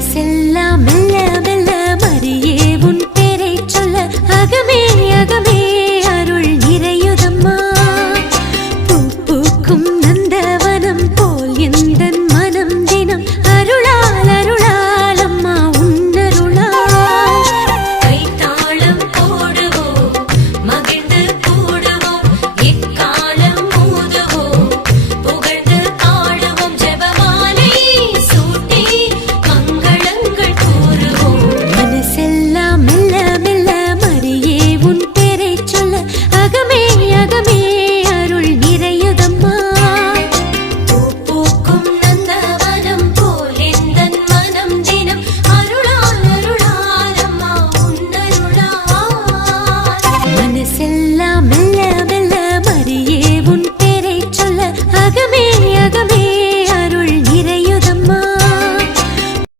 செல்ல